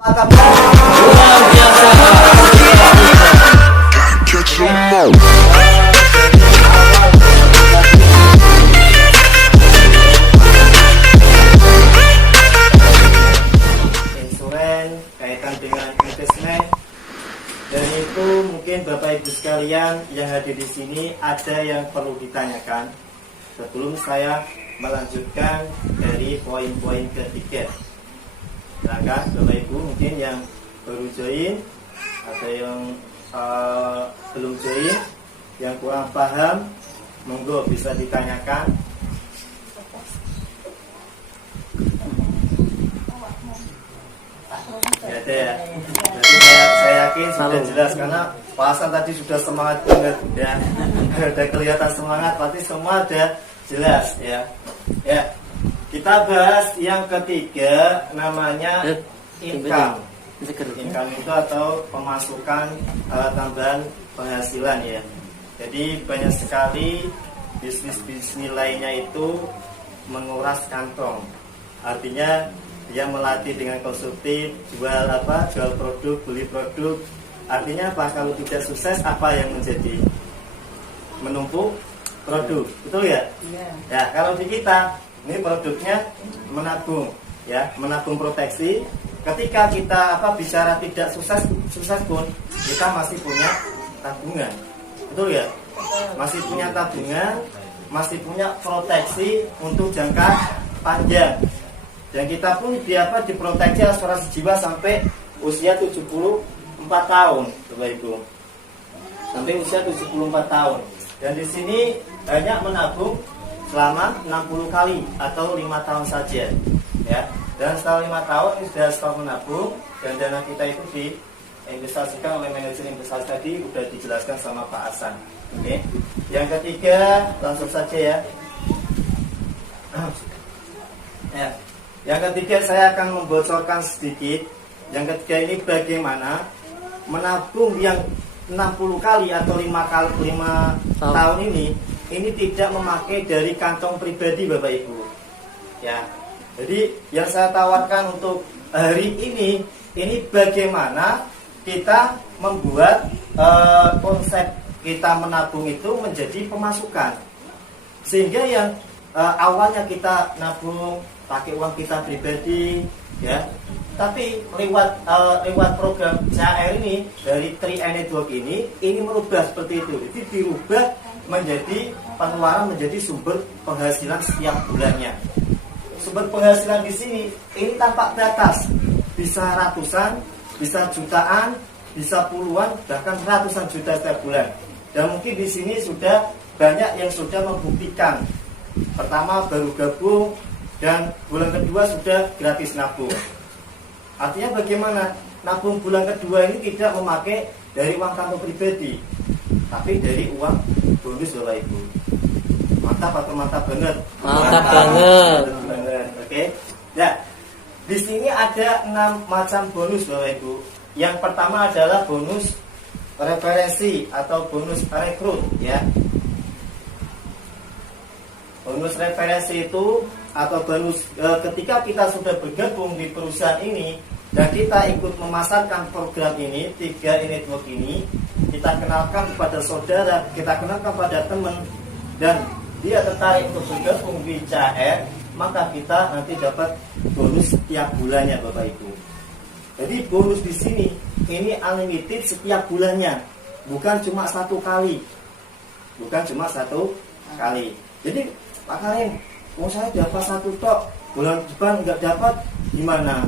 Luar biasa. Insuran kaitan dengan investment, dan itu mungkin Bapak Ibu sekalian yang hadir di sini ada yang perlu ditanyakan sebelum saya melanjutkan dari poin-poin ketiga. Silakan Bapak Ibu mungkin yang baru join, ada yang belum join, yang kurang paham, monggo bisa ditanyakan. Ya ada ya. Jadi saya yakin sudah jelas karena pasan tadi sudah semangat banget, ya. Udah kelihatan semangat, berarti semua ada jelas ya. Ya. Kita bahas yang ketiga, namanya income. Income itu atau pemasukan tambahan penghasilan ya. Jadi banyak sekali bisnis-bisnis lainnya itu menguras kantong. Artinya dia melatih dengan konsumtif, jual produk, beli produk. Artinya apa? Kalau tidak sukses, apa yang menjadi? Menumpuk produk, betul ya? Iya. Ya, kalau di kita ini produknya menabung, ya, menabung proteksi. Ketika kita bicara tidak sukses pun, kita masih punya tabungan, betul ya? Masih punya tabungan, masih punya proteksi untuk jangka panjang. Dan kita pun diproteksi asuransi jiwa sampai usia 74 tahun, Bapak Ibu. Sampai usia 74 tahun. Dan di sini banyak menabung selama 60 kali atau 5 tahun saja, ya. Dan setelah 5 tahun ini sudah stop menabung dan dana kita itu diinvestasikan oleh manajer investasi tadi, sudah dijelaskan sama Pak Hasan. Oke. Yang ketiga langsung saja ya. Ya. Yang ketiga saya akan membocorkan sedikit. Yang ketiga ini bagaimana menabung yang 60 kali atau 5 tahun ini tidak memakai dari kantong pribadi Bapak Ibu. Ya. Jadi yang saya tawarkan untuk hari ini bagaimana kita membuat konsep kita menabung itu menjadi pemasukan. Sehingga yang awalnya kita nabung pakai uang kita pribadi, ya. Tapi lewat program CAR ini dari 3i Network ini merubah seperti itu. Jadi dirubah menjadi pengeluaran menjadi sumber penghasilan setiap bulannya. Sumber penghasilan di sini ini tanpa batas, bisa ratusan, bisa jutaan, bisa puluhan, bahkan ratusan juta setiap bulan. Dan mungkin di sini sudah banyak yang sudah membuktikan. Pertama baru gabung dan bulan kedua sudah gratis nabung. Artinya bagaimana? Nabung bulan kedua ini tidak memakai dari uang kantong pribadi, tapi dari uang bonus Bapak Ibu. Mantap atau mantap banget? Mantap banget. Oke. Ya. Di sini ada 6 macam bonus Bapak Ibu. Yang pertama adalah bonus referensi atau bonus rekrut, ya. Bonus referensi itu atau bonus ketika kita sudah bergabung di perusahaan ini dan kita ikut memasarkan program ini 3i Network ini, kita kenalkan kepada saudara, kita kenalkan pada teman, dan dia tertarik untuk bergabung di CAR, maka kita nanti dapat bonus setiap bulannya Bapak Ibu. Jadi bonus di sini ini unlimited setiap bulannya, bukan cuma satu kali. Jadi Pak Karim, saya dapat satu tok, bulan depan nggak dapat, gimana?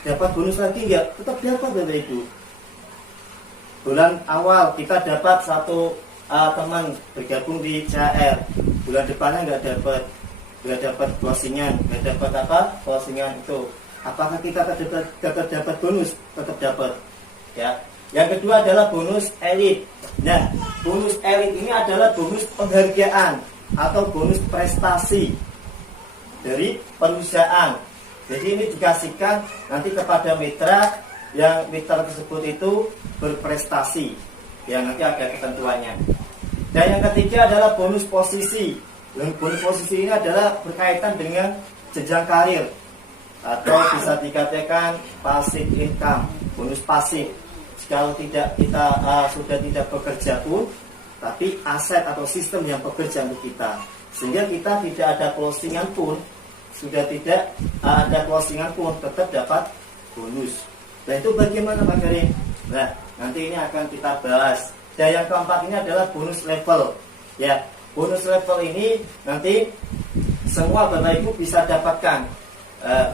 Dapat bonus lagi nggak? Tetap dapat Bapak Ibu. Bulan awal kita dapat satu teman bergabung di CAR, bulan depannya nggak dapat closingan, closingan itu. Apakah kita tetap dapat bonus? Tetap dapat, ya. Yang kedua adalah bonus elit. Nah, bonus elit ini adalah bonus penghargaan atau bonus prestasi dari perusahaan. Jadi ini dikasihkan nanti kepada mitra yang mitra tersebut itu berprestasi. Ya, nanti ada ketentuannya. Dan yang ketiga adalah bonus posisi. Dan bonus posisi ini adalah berkaitan dengan jenjang karir. atau bisa dikatakan passive income, bonus pasif. Kalau tidak kita sudah tidak bekerja pun, tapi aset atau sistem yang bekerja untuk kita, sehingga kita tidak ada closingan pun, sudah tidak ada closingan pun tetap dapat bonus. Dan itu bagaimana Pak Karim? Nah, nanti ini akan kita bahas. Dan yang keempat ini adalah bonus level. Ya, bonus level ini nanti semua Bapak Ibu bisa dapatkan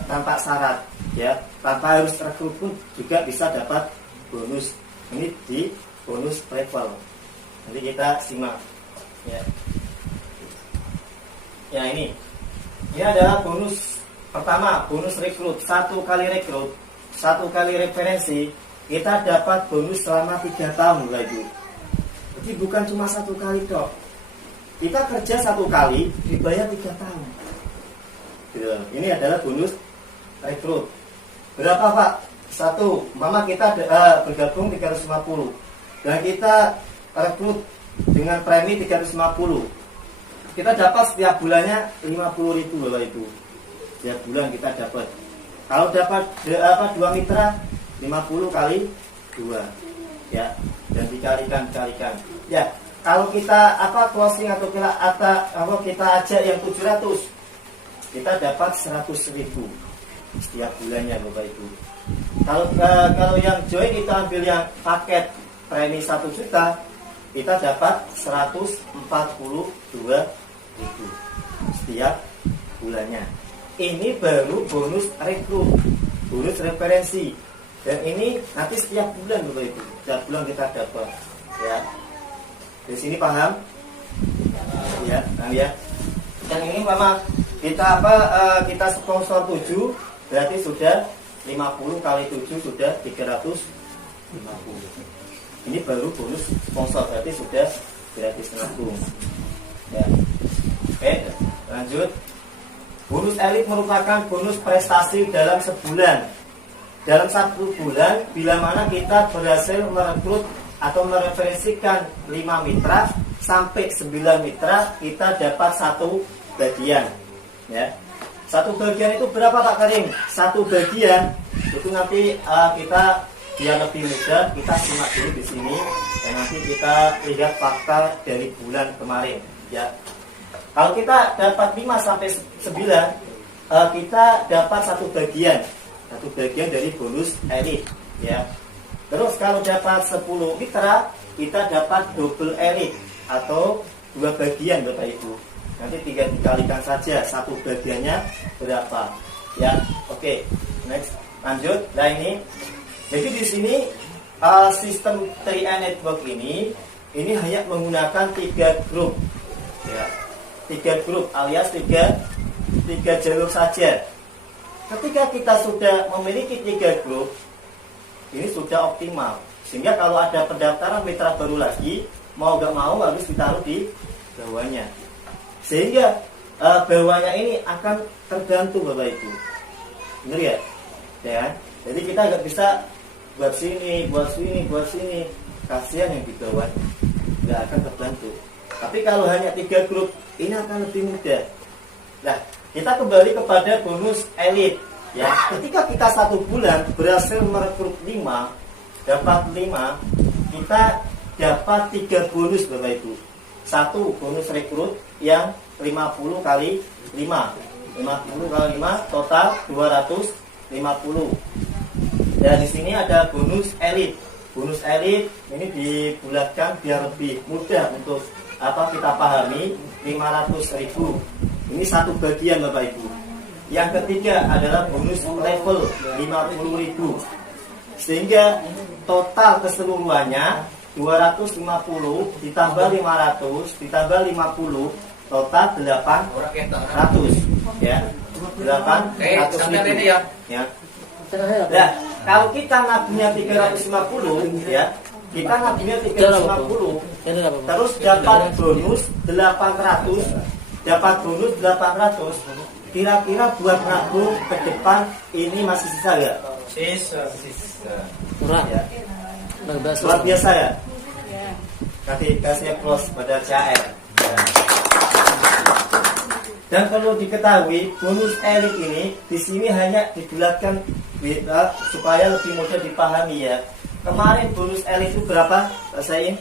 tanpa syarat, ya, tanpa harus rekrut pun juga bisa dapat bonus. Ini di bonus level. Nanti kita simak. Ya, ya ini adalah bonus pertama, bonus rekrut. 1 kali rekrut, 1 kali referensi, kita dapat bonus selama 3 tahun lagi. Jadi bukan cuma 1 kali dok. Kita kerja 1 kali dibayar 3 tahun. Gitu. Ini adalah bonus rekrut. Berapa Pak? 1, mama kita bergabung 350 dan kita rekrut dengan premi 350. Kita dapat setiap bulannya 50.000 Bapak Ibu. Setiap bulan kita dapat. Kalau dapat 2 mitra 50 kali 2, ya, dan dikalikan. Ya, kalau kita closing atau kita ajak yang 700, kita dapat 100.000 setiap bulannya Bapak Ibu. Kalau yang join kita ambil yang paket premi 1 juta, kita dapat 142.000 setiap bulannya. Ini baru bonus rekrut, bonus referensi. Dan ini nanti setiap bulan Bapak Ibu, setiap bulan kita dapat. Ya, di sini paham? Ya, ya. Dan ini memang kita kita sponsor 7, berarti sudah 50 kali 7 sudah 350. Ini baru bonus sponsor, berarti sudah gratis nabung. Ya. Oke, lanjut. Bonus elit merupakan bonus prestasi dalam sebulan. Dalam 1 bulan, bila mana kita berhasil merekrut atau mereferensikan 5 mitra sampai 9 mitra, kita dapat 1 bagian. Ya. 1 bagian itu berapa Pak Karim? 1 bagian itu nanti kita biar lebih mudah, kita simak dulu di sini dan nanti kita lihat fakta dari bulan kemarin. Ya. Kalau kita dapat 5 sampai 9, kita dapat 1 bagian. 1 bagian dari bonus elit, ya. Terus kalau dapat 10 mitra, kita dapat double elit atau 2 bagian Bapak Ibu. Nanti tinggal dikalikan saja 1 bagiannya berapa. Ya, oke. Next, lanjut. Nah ini, jadi di sini sistem 3 network ini hanya menggunakan 3 grup, ya. 3 grup alias 3 jalur saja. Ketika kita sudah memiliki 3 grup, ini sudah optimal. Sehingga kalau ada pendaftaran mitra baru lagi, mau gak mau harus ditaruh di bawahnya. Sehingga bawahnya ini akan tergantung Bapak Ibu. Benar ya? Ya. Jadi kita gak bisa buat sini. Kasihan yang di bawah, gak akan terbantu. Tapi kalau hanya 3 grup, ini akan lebih mudah. Nah, kita kembali kepada bonus elit. Ya, ketika kita 1 bulan berhasil merekrut 5, dapat 5, kita dapat 3 bonus Bapak Ibu. 1 bonus rekrut yang 50 kali 5. 50 kali 5 total 250. Dan di sini ada bonus elit. Bonus elit ini dibulatkan biar lebih mudah untuk kita pahami. 500.000. Ini 1 bagian Bapak Ibu. Yang ketiga adalah bonus level 50.000. Sehingga total keseluruhannya 250 ditambah 500 ditambah 50 total 800. Ya. 800.000. Ya. Nah, kalau kita nabungnya 350, ya. Kita nabungnya 350. Terus dapat bonus 800. Dapat bonus 800. Kira-kira buat nabung ke depan ini masih sisa ya? Sisa. Murah Ya. Luar biasa ya? Kasih close pada CR. Ya. Dan perlu diketahui bonus elit ini di sini hanya dibulatkan supaya lebih mudah dipahami ya. Kemarin bonus elit itu berapa? Rasain?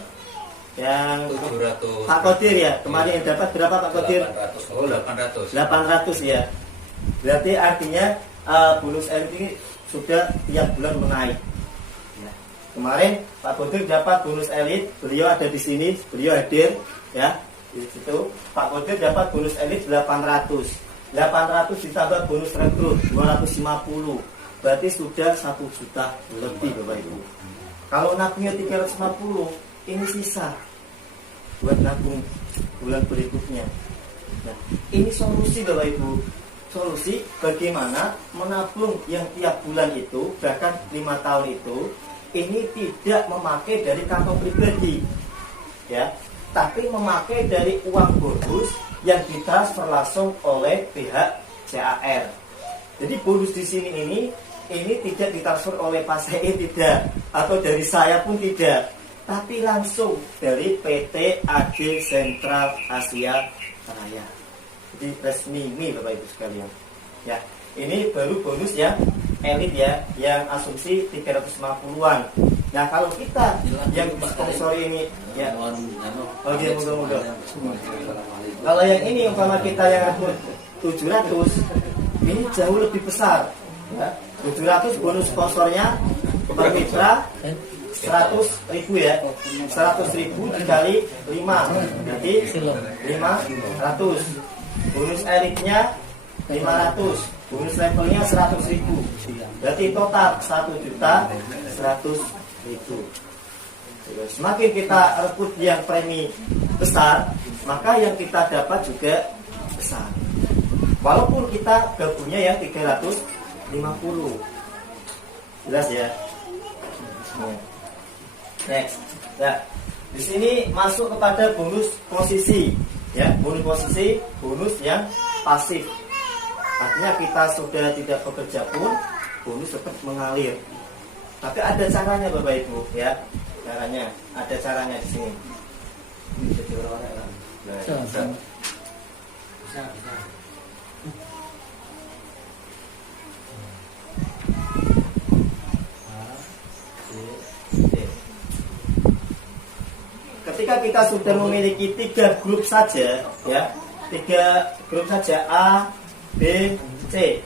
Yang 700. Pak Kodir ya. Kemarin yang dapat berapa Pak Kodir? 800. Oh, 800. 800 ya. Berarti artinya bonus elit ini sudah tiap bulan menaik. Ya. Kemarin Pak Kodir dapat bonus elit, beliau ada di sini, beliau hadir ya. Di situ Pak Kodir dapat bonus elit 800 ditambah bonus rekrut 250, berarti sudah 1 juta lebih Bapak Ibu. Kalau nabungnya 350, ini sisa buat nabung bulan berikutnya. Nah, ini solusi Bapak Ibu. Solusi bagaimana menabung yang tiap bulan itu, bahkan 5 tahun itu, ini tidak memakai dari kantong pribadi ya, tapi memakai dari uang bonus yang ditransfer langsung oleh pihak CAR. Jadi bonus di sini ini tidak ditransfer oleh Pak Said tidak, atau dari saya pun tidak, tapi langsung dari PT AG Sentral Asia Raya. Jadi resmi ini Bapak Ibu sekalian. Ya, ini baru bonus yang elit ya, yang asumsi 350-an. Nah, kalau kita yang sponsor ini ya, oke, mudah-mudah. Kalau yang ini umpama kita yang rekrut 700, ini jauh lebih besar. Ya. 700 bonus sponsornya per mitra 100.000 ya. 100.000 dikali 5, berarti 500. Bonus elitnya 500, bonus levelnya 100.000, berarti total 1.100.000. Semakin kita rekrut yang premi besar, maka yang kita dapat juga besar. Walaupun kita gabungnya yang 350. Jelas ya? Next. Nah, di sini masuk kepada bonus posisi ya, bonus posisi, bonus yang pasif. Artinya kita sudah tidak bekerja pun bonus tetap mengalir. Tapi ada caranya Bapak Ibu ya. Caranya, ada caranya di sini. Ini jadi orang-orang ya. Nah, bisa. Ketika kita sudah memiliki 3 grup saja ya, 3 grup saja A, B, C,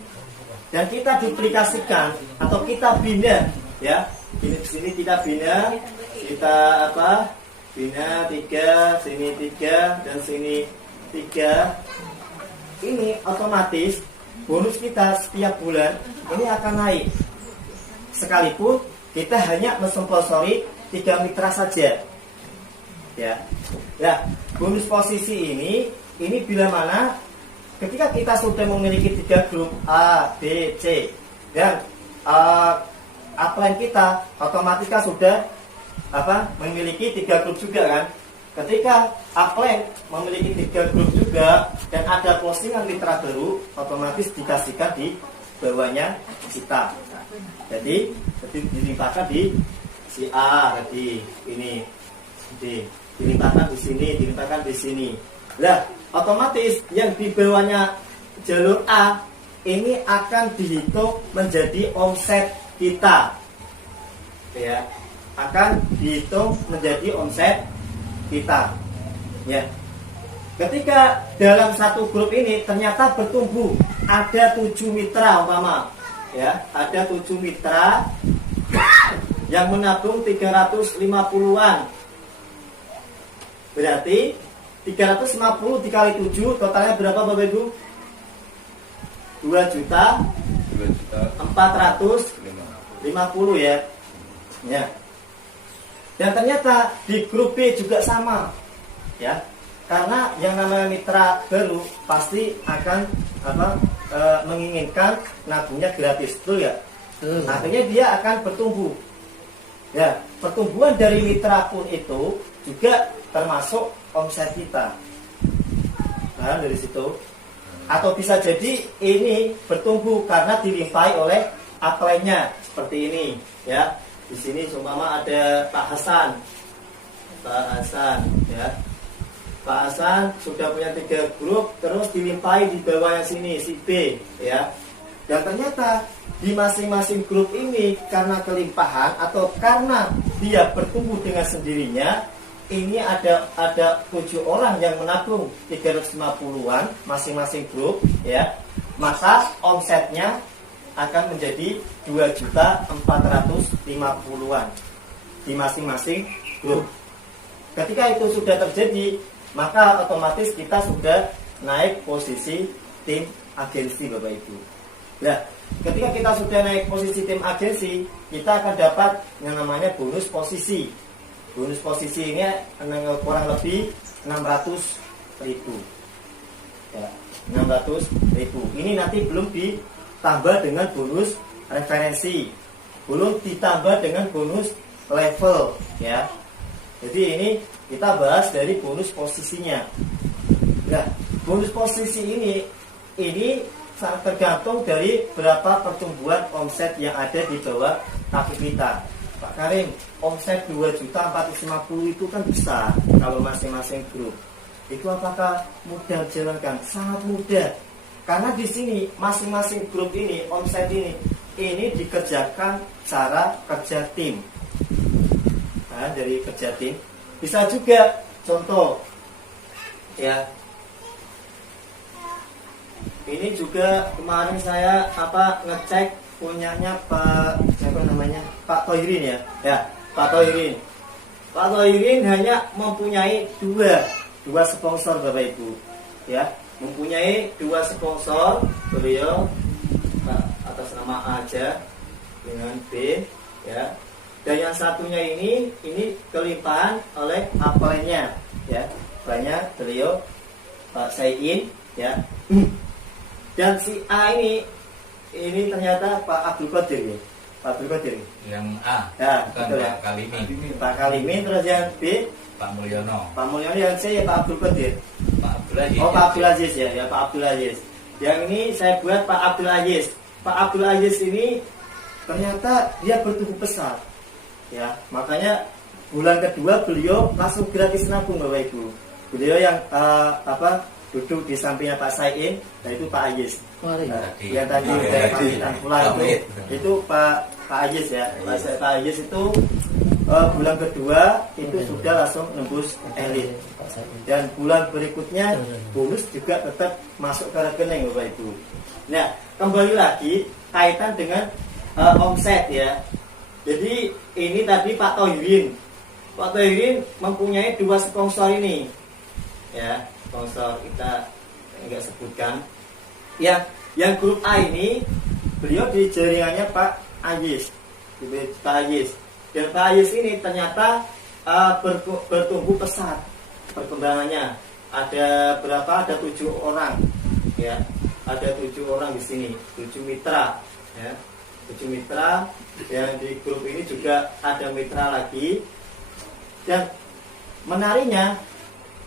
dan kita duplikasikan atau kita bina ya, ini di sini kita bina, kita apa? Bina 3, sini 3 dan sini 3. Ini otomatis bonus kita setiap bulan ini akan naik. Sekalipun kita hanya mensponsori 3 mitra saja. Ya. Ya, bonus posisi ini bila mana ketika kita sudah memiliki 3 grup A, B, C dan upline kita otomatis kan sudah memiliki 3 grup juga kan. Ketika upline memiliki 3 grup juga dan ada postingan mitra baru, otomatis dikasihkan di bawahnya kita. Jadi dilimpahkan di si A tadi ini, dilimpahkan di sini, dilimpahkan di sini. Lah, otomatis yang di bawahnya jalur A ini akan dihitung menjadi omset kita. Ya, akan dihitung menjadi omset kita. Ya. Ketika dalam satu grup ini ternyata bertumbuh ada 7 mitra umpama, ya, ada 7 mitra yang menabung 350-an. Berarti 350 dikali 7 totalnya berapa Bapak Ibu? 2.450 ya. Ya. Dan ternyata di grup B juga sama. Ya. Karena yang namanya mitra baru pasti akan menginginkan nabungnya gratis, betul ya? Artinya dia akan bertumbuh. Ya, pertumbuhan dari mitra pun itu juga termasuk omset kita. Nah, dari situ. Atau bisa jadi ini bertumbuh karena dilimpahi oleh upline-nya seperti ini, ya. Di sini umpama ada Pak Hasan, ya. Pak Hasan sudah punya 3 grup, terus dilimpahi di bawahnya sini si B, ya. Dan ternyata di masing-masing grup ini karena kelimpahan atau karena dia bertumbuh dengan sendirinya, ini ada 7 orang yang menabung 350-an masing-masing grup, ya. Maka omsetnya akan menjadi 2.450.000-an di masing-masing grup. Ketika itu sudah terjadi, maka otomatis kita sudah naik posisi tim agensi, Bapak Ibu. Nah, ketika kita sudah naik posisi tim agensi, kita akan dapat yang namanya bonus posisi. Bonus posisi ini kurang lebih 600.000. Ya, 600.000. Ini nanti belum ditambah dengan bonus referensi, belum ditambah dengan bonus level, ya. Jadi ini kita bahas dari bonus posisinya. Nah, bonus posisi ini sangat tergantung dari berapa pertumbuhan omset yang ada di bawah kaki kita. Pak Karim, omset 2.450.000 itu kan besar kalau masing-masing grup. Itu apakah mudah dijalankan? Sangat mudah. Karena di sini masing-masing grup ini, omset ini dikerjakan cara kerja tim. Nah, dari kerja tim bisa juga contoh, ya. Ini juga kemarin saya ngecek punyanya Pak siapa namanya, Pak Toirin, ya. Ya, Pak Toirin. Pak Toirin hanya mempunyai dua sponsor, Bapak Ibu, ya. Mempunyai 2 sponsor, beliau atas nama A aja dengan B, ya. Dan yang satunya ini kelimpahan oleh apelnya, ya. Banyak beliau Pak Sayin, ya. Dan si A ini ternyata Pak Abdul Qadir, ya. Pak Abdul Qadir. Yang A. Ya, bukan betul, ya. Pak Kalimin. Pak Kalimin, terus yang B Pak Mulyono. Pak Mulyono, yang C ya Pak Abdul Qadir. Pak Abdul Aziz. Oh, Pak Abdul Aziz, ya, Pak Abdul Aziz. Yang ini saya buat Pak Abdul Aziz. Pak Abdul Aziz ini ternyata dia bertumbuh pesat. Ya, makanya bulan kedua beliau langsung gratis nabung, Bapak Ibu. Beliau yang duduk di sampingnya Pak Sain, yaitu Pak Aziz. Yang tadi saya pamitan pulang itu Pak Aziz, ya. Pak Aziz itu bulan kedua itu sudah langsung nembus elit. Dan bulan berikutnya bonus juga tetap masuk ke rekening, Bapak Ibu. Nah, kembali lagi kaitan dengan omset, ya. Jadi ini tadi Pak Toirin. Pak Toirin mempunyai 2 sponsor ini, ya. Sponsor kita enggak sebutkan. Yang grup A ini beliau di jaringannya Pak Aziz. Pak Aziz. Dan Pak Aziz ini ternyata bertumbuh pesat perkembangannya. Ada berapa? Ada 7 orang, ya. Ada 7 orang di sini, 7 mitra, ya. 7 mitra, yang di grup ini juga ada mitra lagi. Dan menariknya,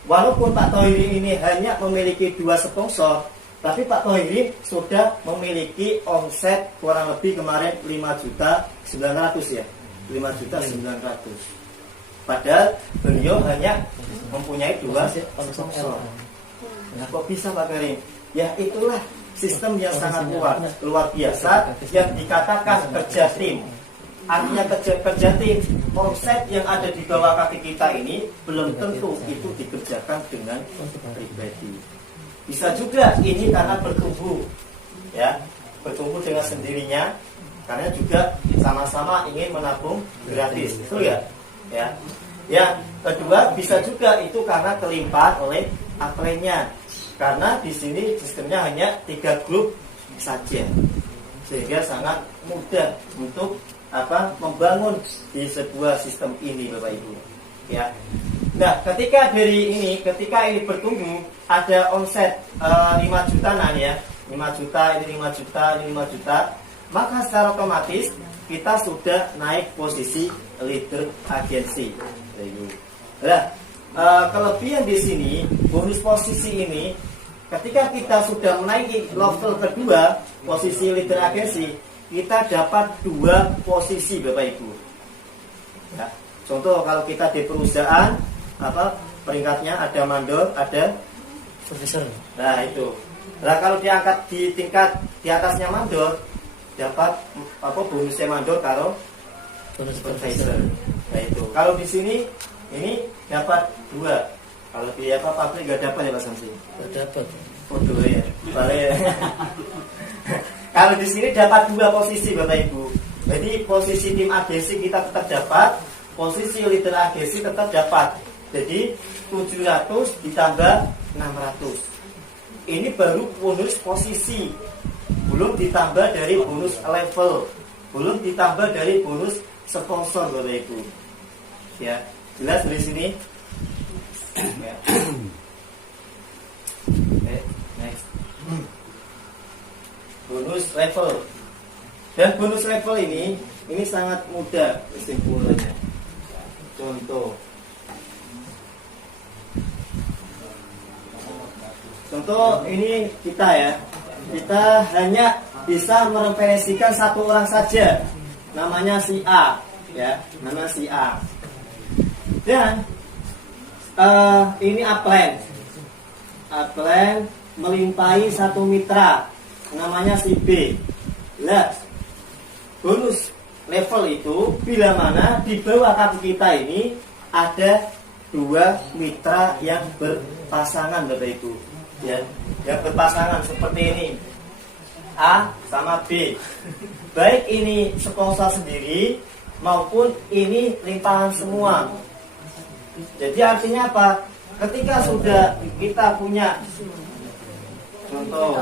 walaupun Pak Toirin ini hanya memiliki 2 sponsor, tapi Pak Toirin sudah memiliki omset kurang lebih kemarin 5.900.000, ya. 5.900.000. Padahal beliau hanya mempunyai 2 sponsor. Nah, kok bisa, Pak Karim? Ya, itulah sistem yang sangat luar biasa yang dikatakan kerja tim. Artinya kerja tim, omset yang ada di bawah kaki kita ini belum tentu itu dikerjakan dengan pribadi. Bisa juga ini karena bertumbuh, ya, bertumbuh dengan sendirinya, karena juga sama-sama ingin menabung gratis, betul ya? Ya. Yang kedua bisa juga itu karena kelimpahan oleh apelnya. Karena di sini sistemnya hanya 3 grup saja, sehingga sangat mudah untuk membangun di sebuah sistem ini, Bapak Ibu, ya. Nah, ketika ini bertumbuh, ada omset 5 jutaan, ya, 5 juta, ini 5 juta, ini 5 juta, maka secara otomatis kita sudah naik posisi leader agensi. Nah, kelebihan di sini, bonus posisi ini, ketika kita sudah menaiki level kedua, posisi leader agensi, kita dapat 2 posisi, Bapak Ibu. Ya, contoh kalau kita di perusahaan peringkatnya, ada mandor, ada Profesor. nah itu. Nah kalau diangkat di tingkat di atasnya mandor, dapat apa bonusnya mandor kalau Bonus supervisor. Nah itu. Kalau di sini ini dapat 2. Kalau di apa pabrik nggak dapat ya Pak Samsi. Dapat. Foto ya. Balik. Kalau di sini dapat 2 posisi Bapak Ibu. Jadi posisi tim AGC kita tetap dapat, posisi leader AGC tetap dapat. Jadi 700 ditambah 600. Ini baru bonus posisi. Belum ditambah dari bonus level. Belum ditambah dari bonus sponsor Bapak Ibu. Ya, jelas dari sini? Ya. Next. Bonus level. Dan bonus level ini sangat mudah kesimpulannya. Contoh ini kita hanya bisa mereferensikan satu orang saja, namanya si A, ya, nama si A. Dan ini upline melimpahi satu mitra, namanya si B. Nah, bonus level itu bila mana di bawah kaki kita ini ada 2 mitra yang berpasangan Bapak Ibu, ya, yang berpasangan seperti ini, A sama B. Baik ini sponsor sendiri maupun ini limpahan semua. Jadi artinya apa? Ketika sudah kita punya contoh,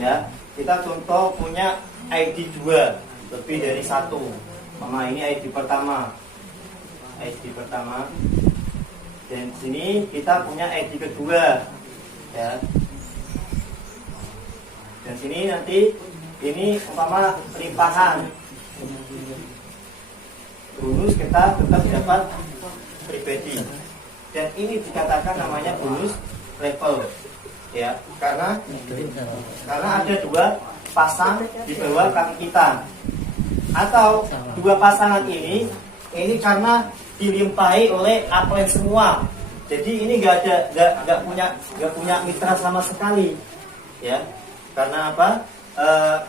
ya, kita contoh punya ID 2 lebih dari 1. Mama ini ID pertama. Dan sini kita punya ID kedua, ya. Dan sini nanti ini umpama limpahan. Bonus kita tetap dapat pribadi. Dan ini dikatakan namanya bonus level, ya. Karena ada 2 pasang di bawah kaki kita. Atau 2 pasangan ini karena dilimpahi oleh upline semua. Jadi ini nggak punya mitra sama sekali, ya. Karena apa?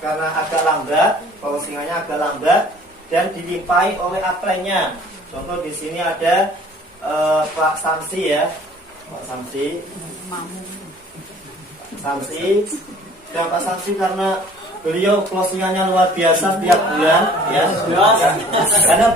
Karena agak lambat, closingannya agak lambat dan dilimpahi oleh upline-nya. Contoh di sini ada Pak Samsi, ya, Pak Samsi. Dan Pak Samsi karena beliau closingannya luar biasa tiap bulan, ya. Karena